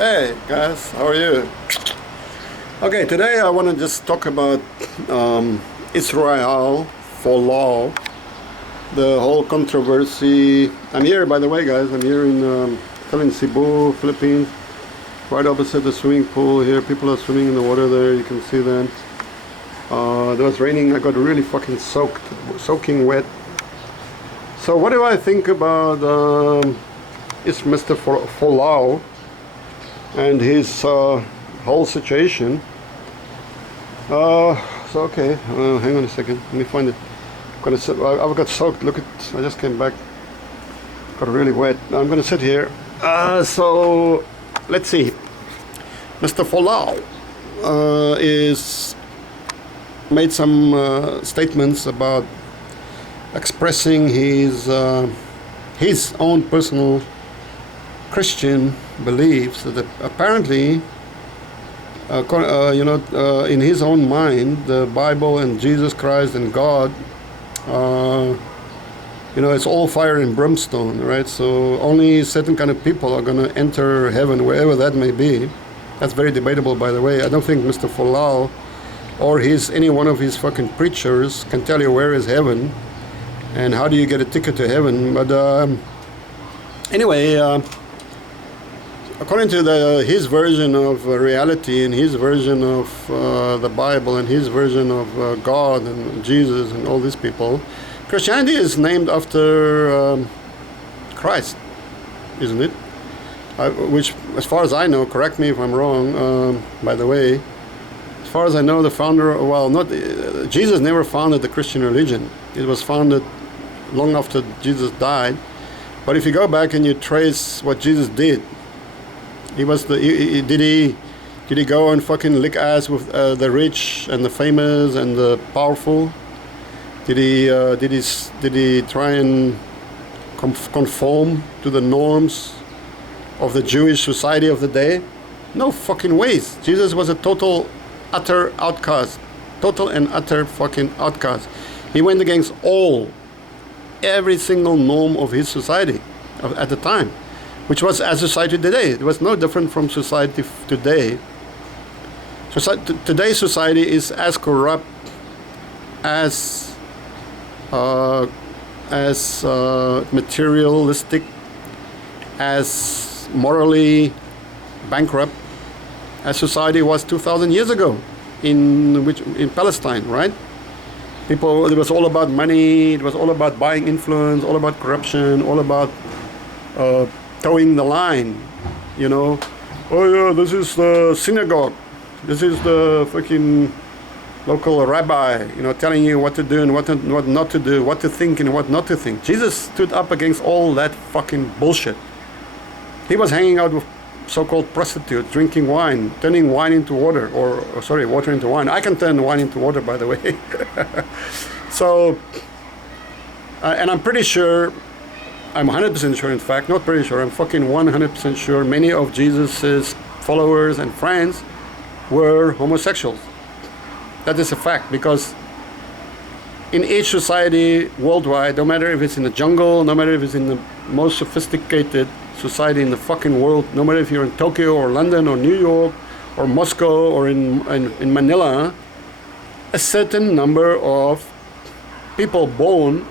Hey guys, how are you? Okay, today I want to just talk about Israel Folau, the whole controversy. I'm here, by the way, guys. I'm here in Cebu, Philippines, right opposite the swimming pool. Here, people are swimming in the water there. You can see them. It was raining. I got really fucking soaking wet. So, what do I think about is Mr. Folau and his whole situation? Okay, hang on a second, let me find it. I've got soaked, look at, I just came back, got really wet. I'm gonna sit here. So let's see. Mr. Folau is made some statements about expressing his own personal Christian beliefs that apparently, in his own mind, the Bible and Jesus Christ and God, it's all fire and brimstone, right? So only certain kind of people are going to enter heaven, wherever that may be. That's very debatable, by the way. I don't think Mr. Folau or any one of his fucking preachers can tell you where is heaven and how do you get a ticket to heaven. But anyway, according to his version of reality and his version of the Bible and his version of God and Jesus and all these people, Christianity is named after Christ, isn't it? Which, as far as I know, correct me if I'm wrong, by the way, as far as I know, the founder, Jesus never founded the Christian religion. It was founded long after Jesus died. But if you go back and you trace what Jesus did, did he go and fucking lick ass with the rich and the famous and the powerful? Did he try and conform to the norms of the Jewish society of the day? No fucking ways. Jesus was a total, utter outcast. Total and utter fucking outcast. He went against every single norm of his society at the time, which was as society today. It was no different from society today. Today's society is as corrupt, as materialistic, as morally bankrupt as society was 2,000 years ago in Palestine, right? It was all about money. It was all about buying influence, all about corruption, all about towing the line, Oh yeah, this is the synagogue. This is the fucking local rabbi, telling you what to do and what not to do, what to think and what not to think. Jesus stood up against all that fucking bullshit. He was hanging out with so-called prostitutes, drinking wine, turning wine into water, water into wine. I can turn wine into water, by the way. So, and I'm pretty sure, I'm 100% sure, in fact, not pretty sure, I'm fucking 100% sure many of Jesus's followers and friends were homosexuals. That is a fact, because in each society worldwide, no matter if it's in the jungle, no matter if it's in the most sophisticated society in the fucking world, no matter if you're in Tokyo or London or New York or Moscow or in Manila, a certain number of people born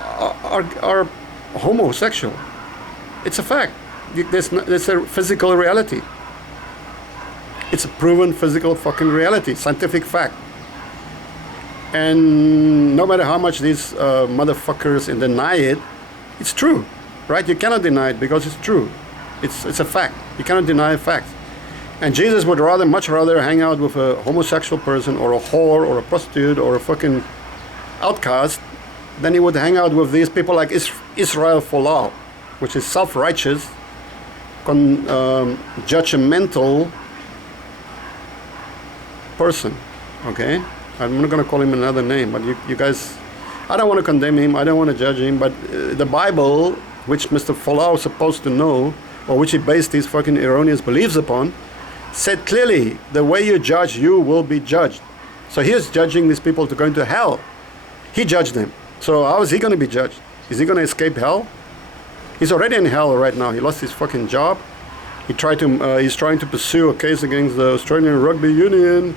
are homosexual. It's a fact. There's a physical reality. It's a proven physical fucking reality, scientific fact. And no matter how much these motherfuckers deny it, it's true, right? You cannot deny it because it's true. It's a fact. You cannot deny a fact. And Jesus would much rather hang out with a homosexual person or a whore or a prostitute or a fucking outcast than he would hang out with these people like Israel Folau, which is self-righteous, judgmental person. Okay? I'm not going to call him another name, but you guys, I don't want to condemn him, I don't want to judge him, but the Bible, which Mr. Folau is supposed to know, or which he based his fucking erroneous beliefs upon, said clearly, the way you judge, you will be judged. So he is judging these people to go into hell. He judged them. So how is he going to be judged? Is he going to escape hell? He's already in hell right now. He lost his fucking job. He's trying to pursue a case against the Australian Rugby Union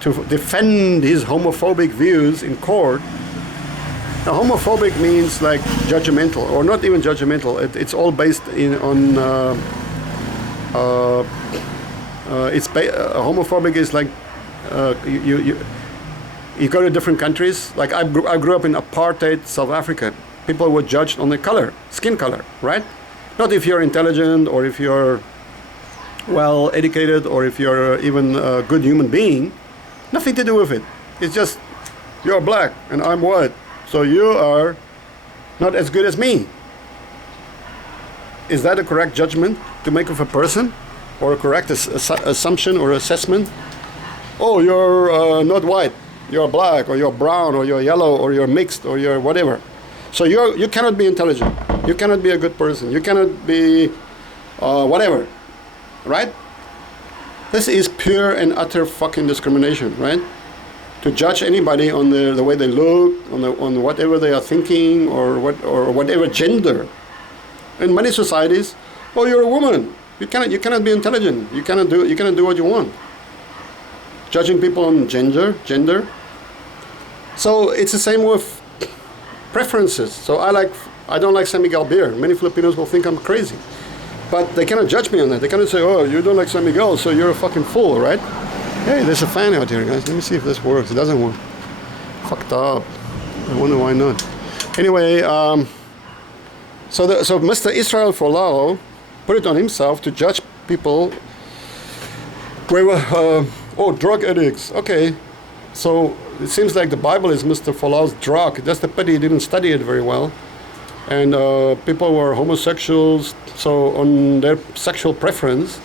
to defend his homophobic views in court. Now, homophobic means like judgmental, or not even judgmental. It's all based on. Homophobic is like you go to different countries. Like I grew up in apartheid South Africa. People were judged on their color, skin color, right? Not if you're intelligent or if you're well educated or if you're even a good human being. Nothing to do with it. It's just you're black and I'm white. So you are not as good as me. Is that a correct judgment to make of a person? Or a correct assumption or assessment? Oh, you're not white. You're black, or you're brown, or you're yellow, or you're mixed, or you're whatever. So you cannot be intelligent. You cannot be a good person. You cannot be whatever. Right? This is pure and utter fucking discrimination, right? To judge anybody on the way they look, on whatever they are thinking, or whatever gender. In many societies, oh, you're a woman. You cannot be intelligent. You cannot do what you want. Judging people on gender. So it's the same with preferences. So I don't like San Miguel beer. Many Filipinos will think I'm crazy, but they cannot judge me on that. They cannot say, oh, you don't like San Miguel, so you're a fucking fool, right? Hey, there's a fan out here, guys. Let me see if this works. It doesn't work. Fucked up. I wonder why not. Anyway, so Mr. Israel Folau put it on himself to judge people. Drug addicts. Okay, so it seems like the Bible is Mr. Folau's drug. That's the pity he didn't study it very well. And people were homosexuals, so on their sexual preference,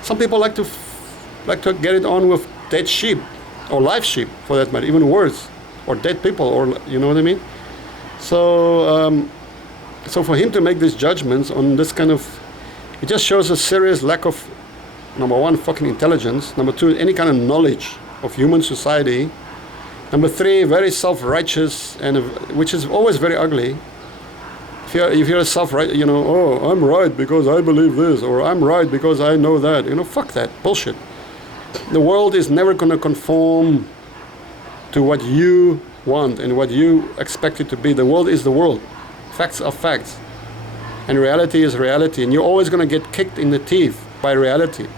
some people like to get it on with dead sheep, or live sheep for that matter, even worse, or dead people, or you know what I mean. So for him to make these judgments on this kind of, it just shows a serious lack of, number one, fucking intelligence. Number two, any kind of knowledge of human society. Number three, very self-righteous, and which is always very ugly. If you're self-right, oh, I'm right because I believe this, or I'm right because I know that. Fuck that bullshit. The world is never going to conform to what you want and what you expect it to be. The world is the world. Facts are facts. And reality is reality. And you're always going to get kicked in the teeth by reality.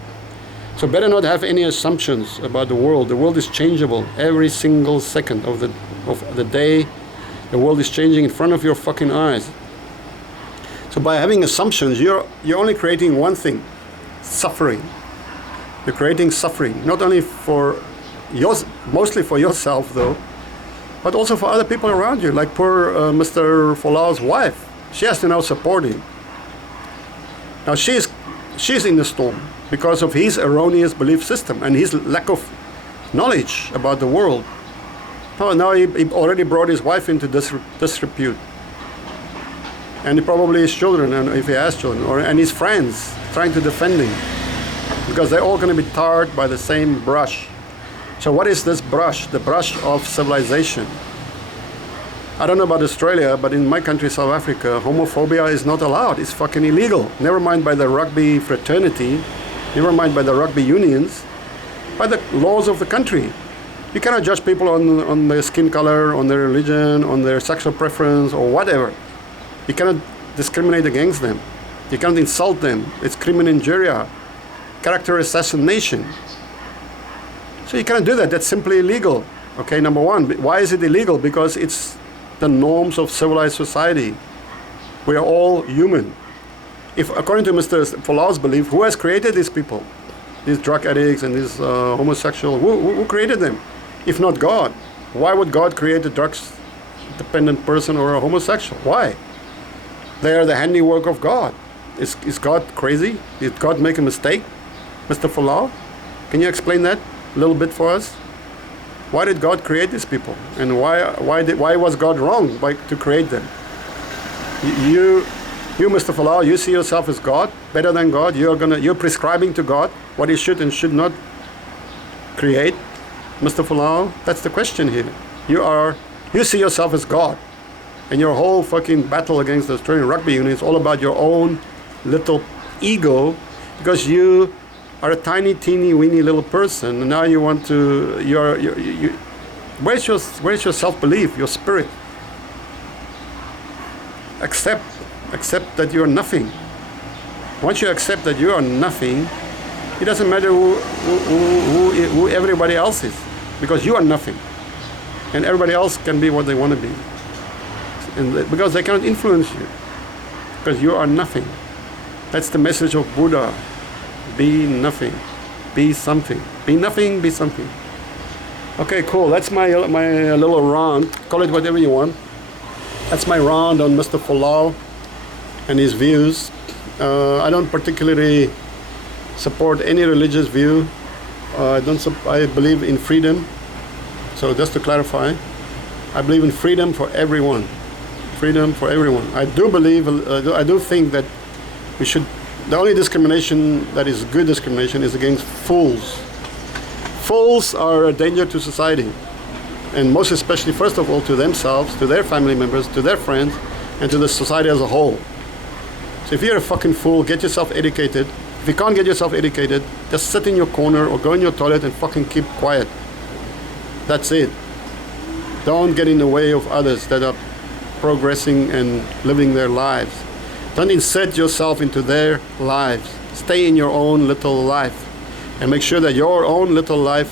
So better not have any assumptions about the world. The world is changeable every single second of the day. The world is changing in front of your fucking eyes. So by having assumptions, you're only creating one thing: suffering. You're creating suffering, not only mostly for yourself though, but also for other people around you. Like poor Mr. Folau's wife, she has to now support him. Now she's in the storm because of his erroneous belief system and his lack of knowledge about the world. Now he already brought his wife into disrepute. And probably his children, and if he has children, and his friends trying to defend him, because they're all going to be tarred by the same brush. So what is this brush? The brush of civilization. I don't know about Australia, but in my country, South Africa, homophobia is not allowed. It's fucking illegal. Never mind by the rugby fraternity, never mind by the rugby unions, by the laws of the country. You cannot judge people on their skin color, on their religion, on their sexual preference, or whatever. You cannot discriminate against them. You cannot insult them. It's crimen injuria, character assassination. So you cannot do that. That's simply illegal. Okay, number one. Why is it illegal? Because it's the norms of civilized society. We are all human. If, according to Mr. Folau's belief, who has created these people? These drug addicts and these homosexuals? Who created them? If not God. Why would God create a drugs-dependent person or a homosexual? Why? They are the handiwork of God. Is God crazy? Did God make a mistake? Mr. Folau, can you explain that a little bit for us? Why did God create these people? And why was God wrong to create them? You, Mr. Folau, you see yourself as God, better than God. You're prescribing to God what He should and should not create. Mr. Folau, that's the question here. You see yourself as God. And your whole fucking battle against the Australian Rugby Union is all about your own little ego because you are a tiny, teeny, weeny little person, and now you want to. Where's your self-belief, your spirit? Accept that you are nothing. Once you accept that you are nothing, it doesn't matter who everybody else is, because you are nothing, and everybody else can be what they want to be, and because they cannot influence you, because you are nothing. That's the message of Buddha. Be nothing, be something. Be nothing, be something. Okay, cool. That's my little rant. Call it whatever you want. That's my rant on Mr. Folau and his views. I don't particularly support any religious view. I believe in freedom. So just to clarify, I believe in freedom for everyone. Freedom for everyone. I do think that we should. The only discrimination that is good discrimination is against fools. Fools are a danger to society, and most especially, first of all, to themselves, to their family members, to their friends, and to the society as a whole. So if you're a fucking fool, get yourself educated. If you can't get yourself educated, just sit in your corner or go in your toilet and fucking keep quiet. That's it. Don't get in the way of others that are progressing and living their lives. Don't insert yourself into their lives. Stay in your own little life and make sure that your own little life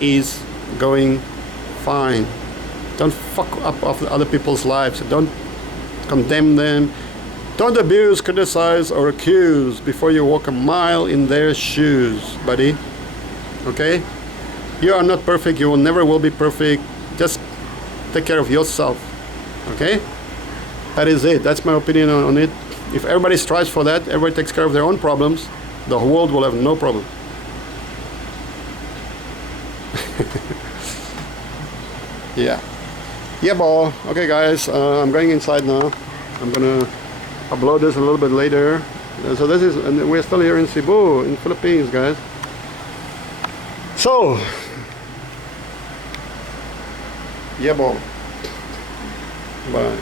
is going fine. Don't fuck up other people's lives. Don't condemn them. Don't abuse, criticize, or accuse before you walk a mile in their shoes, buddy. Okay? You are not perfect. You will never will be perfect. Just take care of yourself. Okay? That is it. That's my opinion on it. If everybody strives for that, everybody takes care of their own problems, the world will have no problem. Yeah. Yeah, boy. Okay, guys. I'm going inside now. I'm gonna upload this a little bit later. So this is, and we're still here in Cebu, in Philippines, guys. So, yeah, boy. Bye.